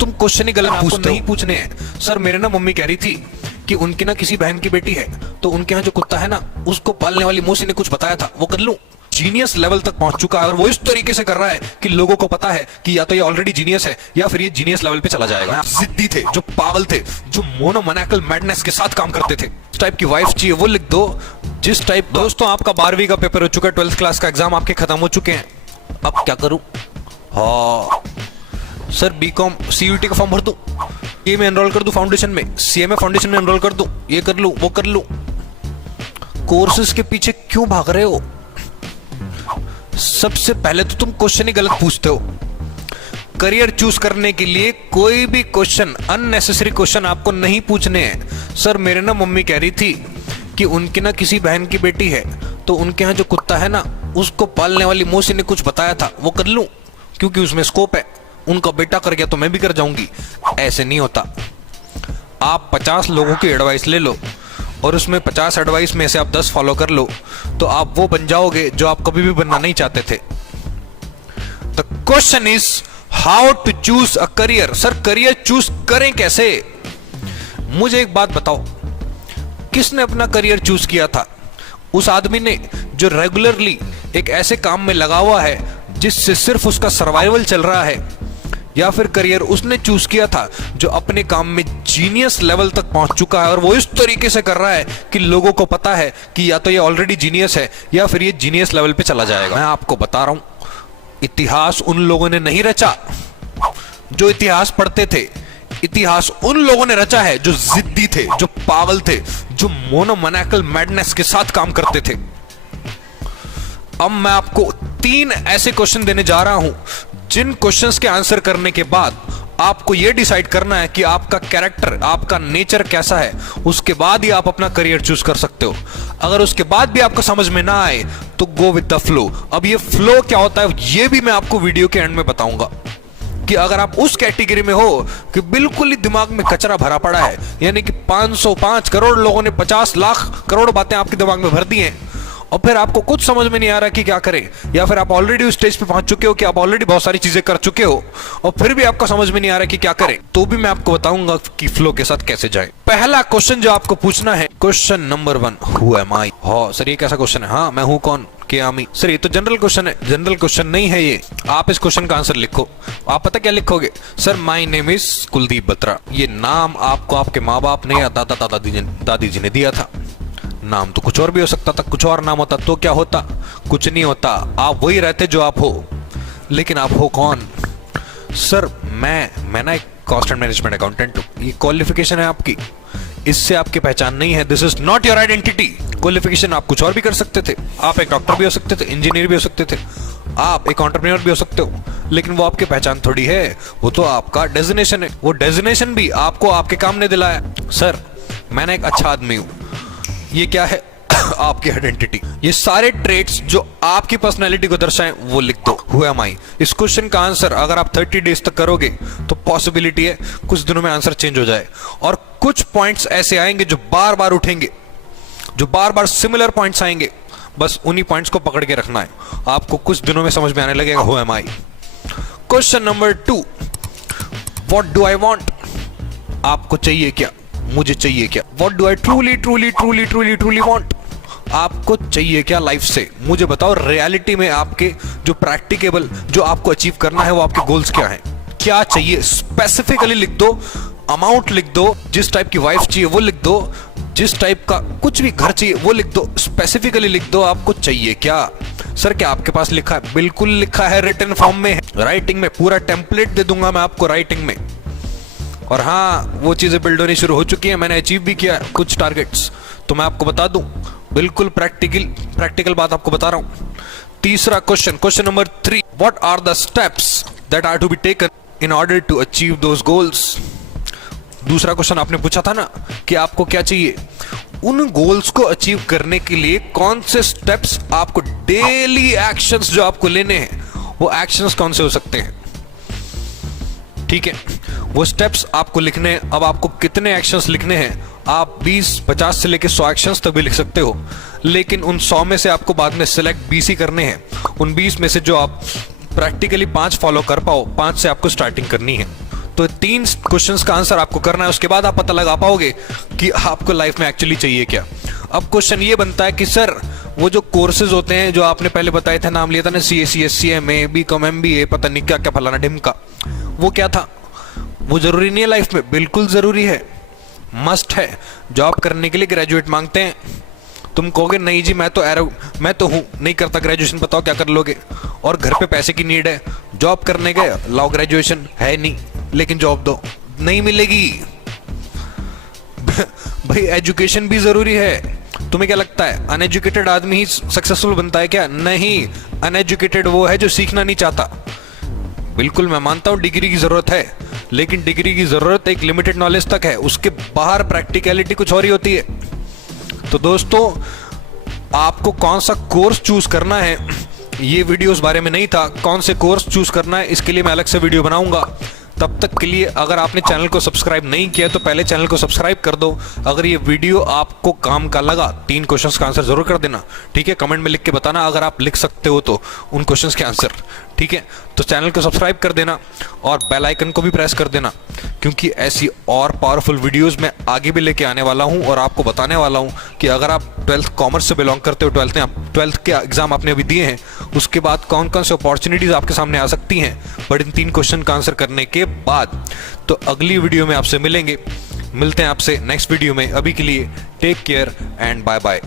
तुम क्वेश्चन ही गलत पूछते हो। नहीं पूछने हैं सर। मेरे ना मम्मी कह रही थी कि उनकी ना किसी बहन की बेटी है, तो उनके यहाँ जो कुत्ता है ना, उसको पालने वाली मौसी ने कुछ बताया था, वो कर लूं। जीनियस लेवल तक पहुंच चुका है और वो इस तरीके से कर रहा है कि लोगों को पता है कि या तो ये ऑलरेडी जीनियस है या फिर ये जीनियस लेवल पे चला जाएगा। जिद्दी थे, जो पागल थे, जो मोनोमैनिकल मैडनेस के साथ काम करते थे। जिस टाइप की वाइफ चाहिए वो लिख दो। जिस टाइप दोस्तों आपका 12वीं का पेपर हो चुका है, 12th क्लास का एग्जाम आपके खत्म हो चुके हैं। अब क्या करूं? हाँ सर, बीकॉम सीयूटी का फॉर्म भर दूं, ये में एनरोल कर दूं, फाउंडेशन में सीएमए फाउंडेशन में एनरोल कर दूं, ये कर लूं, वो कर लूं। कोर्सेज के पीछे क्यों भाग रहे हो? सबसे पहले तो तुम क्वेश्चन ही गलत पूछते हो। करियर चूज करने के लिए कोई भी क्वेश्चन, अननेसेसरी क्वेश्चन आपको नहीं पूछने हैं। सर मेरे ना मम्मी कह रही थी कि उनकी ना किसी बहन की बेटी है, तो उनके यहाँ जो कुत्ता है ना, उसको पालने वाली मौसी ने कुछ बताया था, वो कर लूं क्योंकि उसमें स्कोप है। उनका बेटा कर गया तो मैं भी कर जाऊंगी। ऐसे नहीं होता। आप 50 लोगों की एडवाइस ले लो और उसमें 50 एडवाइस में से आप 10 फॉलो कर लो, तो आप वो बन जाओगे जो आप कभी भी बनना नहीं चाहते थे। The question is how to choose a career. Sir career choose करें कैसे? मुझे एक बात बताओ, किसने अपना करियर चूज किया था? उस आदमी ने जो रेगुलरली एक ऐसे काम में लगा हुआ है जिससे सिर्फ उसका सर्वाइवल चल रहा है, या फिर करियर उसने चूज किया था जो अपने काम में जीनियस लेवल तक पहुंच चुका है और वो इस तरीके से कर रहा है कि लोगों को पता है कि या तो ये ऑलरेडी जीनियस है या फिर ये जीनियस लेवल पे चला जाएगा। मैं आपको बता रहा हूं, इतिहास उन लोगों ने नहीं रचा जो इतिहास पढ़ते थे। इतिहास उन लोगों ने रचा है जो जिद्दी थे, जो पागल थे, जो मोनोमैनिकल मैडनेस के साथ काम करते थे। अब मैं आपको 3 ऐसे क्वेश्चन देने जा रहा हूं जिन क्वेश्चंस के आंसर करने के बाद आपको यह डिसाइड करना है कि आपका कैरेक्टर, आपका नेचर कैसा है। उसके बाद ही आप अपना करियर चूज कर सकते हो। अगर उसके बाद भी आपको समझ में ना आए तो गो विद द फ्लो। अब ये फ्लो क्या होता है ये भी मैं आपको वीडियो के एंड में बताऊंगा कि अगर आप उस कैटेगरी में हो कि बिल्कुल ही दिमाग में कचरा भरा पड़ा है, यानी कि 505 करोड़ लोगों ने 50 लाख करोड़ बातें आपके दिमाग में भर दी हैं और फिर आपको कुछ समझ में नहीं आ रहा कि क्या करें, या फिर आप ऑलरेडी उस स्टेज पे पहुंच चुके हो कि आप ऑलरेडी बहुत सारी चीजें कर चुके हो और फिर भी आपको समझ में नहीं आ रहा कि क्या करें, तो भी मैं आपको बताऊंगा कि फ्लो के साथ कैसे जाएं। पहला क्वेश्चन जो आपको पूछना है, क्वेश्चन नंबर 1, हु एम आई। हाँ सर, ये कैसा क्वेश्चन है? हाँ मैं हूं कौन, के आमी। सर ये तो जनरल क्वेश्चन है। जनरल क्वेश्चन नहीं है ये। आप इस क्वेश्चन का आंसर लिखो। आप पता क्या लिखोगे? Sir my name is Kuldeep Batra. ये नाम आपको आपके माँ बाप ने या दादा दादी जी ने दिया था। नाम तो कुछ और भी हो सकता था, कुछ और नाम होता तो क्या होता? कुछ नहीं होता, आप वही रहते जो आप हो। लेकिन आप हो कौन? सर मैं ना एक कॉस्ट एंड मैनेजमेंट अकाउंटेंट हूं। ये क्वालिफिकेशन है आपकी, इससे आपकी पहचान नहीं है। This is not your identity. Qualification आप कुछ और भी कर सकते थे। आप एक डॉक्टर भी हो सकते थे, इंजीनियर भी हो सकते थे, आप एक एंटरप्रेन्योर भी हो सकते हो, लेकिन वो आपकी पहचान थोड़ी है, वो तो आपका डेजिग्नेशन है। वो डेजिग्नेशन भी आपको आपके काम ने दिलाया। सर मैं ना एक अच्छा आदमी हूं। ये क्या है? आपकी आइडेंटिटी। ये सारे ट्रेट्स जो आपकी पर्सनैलिटी को दर्शाएं वो लिख दो। हु एम आई। इस क्वेश्चन का आंसर अगर आप 30 डेज तक करोगे तो पॉसिबिलिटी है कुछ दिनों में आंसर चेंज हो जाए और कुछ पॉइंट्स ऐसे आएंगे जो बार बार उठेंगे, जो बार बार सिमिलर पॉइंट्स आएंगे। बस उन्हीं पॉइंट्स को पकड़ के रखना है, आपको कुछ दिनों में समझ में आने लगेगा who am I. Question number 2, what do I want. आपको चाहिए क्या? मुझे चाहिए क्या? What do I truly want. आपको चाहिए क्या लाइफ से? मुझे बताओ रियलिटी में आपके जो प्रैक्टिकेबल, जो आपको अचीव करना है, वो आपके गोल्स क्या हैं? क्या चाहिए स्पेसिफिकली लिख दो, अमाउंट लिख दो, जिस टाइप की वाइफ चाहिए वो लिख दो, जिस टाइप का कुछ भी घर चाहिए वो लिख दो, स्पेसिफिकली लिख दो आपको चाहिए क्या। सर क्या आपके पास लिखा है? बिल्कुल लिखा है, रिटन फॉर्म में है, राइटिंग में। पूरा टेम्पलेट दे दूंगा मैं आपको राइटिंग में। और हाँ, वो चीजें बिल्ड होनी शुरू हो चुकी है, मैंने अचीव भी किया है कुछ टारगेट्स, तो मैं आपको बता दूं, बिल्कुल प्रैक्टिकल बात आपको बता रहा हूं। तीसरा question, question number 3, what are the steps that are to be taken in order to achieve those goals. दूसरा क्वेश्चन आपने पूछा था ना कि आपको क्या चाहिए, उन गोल्स को अचीव करने के लिए कौन से स्टेप्स आपको, डेली एक्शंस जो आपको लेने हैं, वो एक्शंस कौन से हो सकते हैं। ठीक है, वो स्टेप्स आपको लिखने हैं। अब आपको कितने एक्शंस लिखने हैं, आप 20, 50 से लेकर 100 एक्शंस तक भी लिख सकते हो, लेकिन उन 100 में से आपको बाद में सिलेक्ट 20 ही करने हैं। उन 20 में से जो आप प्रैक्टिकली 5 फॉलो कर पाओ, 5 से आपको स्टार्टिंग करनी है। तो 3 क्वेश्चंस का आंसर आपको करना है, उसके बाद आप पता लगा पाओगे कि आपको लाइफ में एक्चुअली चाहिए क्या। अब क्वेश्चन ये बनता है कि सर वो जो कोर्सेज होते हैं जो आपने पहले बताए थे, नाम लिया था ना, CA, CMA, BCom, MBA, पता नहीं क्या क्या फलाना ढिमका, वो क्या था? वो जरूरी नहीं है लाइफ में? बिल्कुल जरूरी है, मस्ट है। जॉब करने के लिए ग्रेजुएट मांगते हैं। तुम कहोगे नहीं जी मैं तो हूं नहीं करता ग्रेजुएशन, बताओ क्या कर लोगे? और घर पे पैसे की नीड है, जॉब करने गए, लाओ ग्रेजुएशन है नहीं लेकिन जॉब दो, नहीं मिलेगी। भाई एजुकेशन भी जरूरी है। तुम्हें क्या लगता है अनएजुकेटेड आदमी ही सक्सेसफुल बनता है क्या? नहीं, अनएजुकेटेड वो है जो सीखना नहीं चाहता। बिल्कुल मैं मानता हूं डिग्री की जरूरत है, लेकिन डिग्री की जरूरत एक लिमिटेड नॉलेज तक है, उसके बाहर प्रैक्टिकलिटी कुछ और ही होती है। तो दोस्तों आपको कौन सा कोर्स चूज करना है, ये वीडियो उस बारे में नहीं था। कौन से कोर्स चूज करना है इसके लिए मैं अलग से वीडियो बनाऊंगा। तब तक के लिए अगर आपने चैनल को सब्सक्राइब नहीं किया तो पहले चैनल को सब्सक्राइब कर दो। अगर ये वीडियो आपको काम का लगा, 3 क्वेश्चंस का आंसर जरूर कर देना, ठीक है? कमेंट में लिख के बताना अगर आप लिख सकते हो तो उन क्वेश्चंस के आंसर, ठीक है? तो चैनल को सब्सक्राइब कर देना और बेल आइकन को भी प्रेस कर देना, क्योंकि ऐसी और पावरफुल वीडियोस मैं आगे भी लेके आने वाला हूं और आपको बताने वाला हूं कि अगर आप 12th कॉमर्स से बिलोंग करते हो, 12th के एग्जाम आपने अभी दिए हैं, उसके बाद कौन कौन से अपॉर्चुनिटीज आपके सामने आ सकती हैं बट इन 3 क्वेश्चन का आंसर करने के बाद। तो अगली वीडियो में आपसे मिलते हैं आपसे नेक्स्ट वीडियो में। अभी के लिए take care and bye bye.